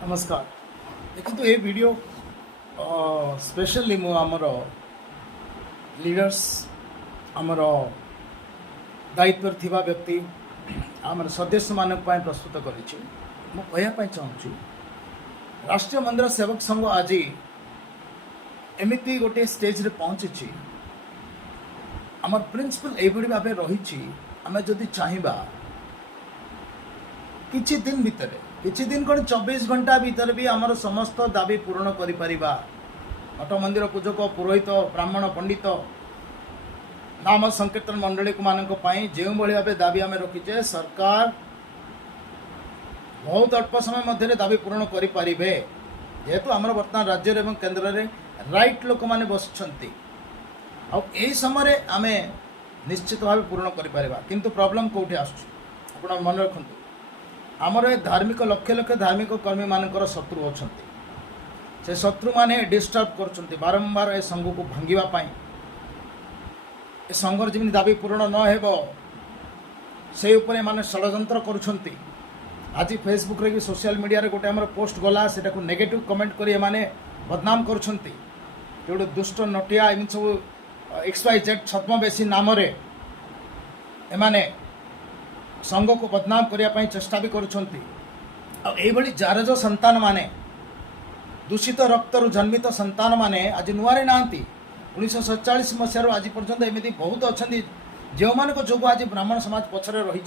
नमस्कार। देखो ये वीडियो स्पेशली मु आमर लीडर्स आमर दायित्व थिबा व्यक्ति आमर सदस्य मानक पाए प्रस्तुत करिछि। मु कहया चाहूँगी राष्ट्रीय मंदिर सेवक संघ आज एमिति गोटे स्टेज रे पहुँची आमर प्रिंसिपल एभली भाव रही आम जदि चाहिबा किछि दिन भितर किछि दिन कौन 24 घंटा भीतर भी आमर समस्त दाबी पूरण करि परिबा। मठ मंदिर पूजक पुरोहित ब्राह्मण पंडित नाम संकीर्तन मंडली मानक पई जेउ भली भाबे दाबी आमे रखिचे सरकार बहुत अल्प समय मध्य दाबी पूरण करि परिबे। जेहेतु आमर वर्तमान राज्य एवं केंद्र में राइट लोक माने बसछंती आ एही समय आमे निश्चित भाव पूरण करि परिबा। किंतु प्रॉब्लम कोठी आसु आपण मन रखंतु आमर धार्मिक लक्ष लक्ष धार्मिक कर्मी मानकर शत्रु अच्छा से शत्रु माने डिस्टर्ब कर बारंबार ए संघ को भांगापी ए संघर जमी दाबी पूरण न हो से उपरे माने षड्यंत्र करुछंती। आज फेसबुक रे सोशल मीडिया रे गोटे आमर पोस्ट गला सेटा को नेगेटिव कमेंट करी माने बदनाम करुछंती। गोटे दुष्ट नटिया एम सब XYZ छद्मवेशी नाम रे एमाने संघ को बदनाम करने चेष्टा भी करुँच। जारज संतान माने दूषित रक्तर जन्मित संतान माने आज नुआरे नांती 1947 मसीह आज पर्यंत एमती बहुत अच्छा जो मान जो आज ब्राह्मण समाज पछरे रही।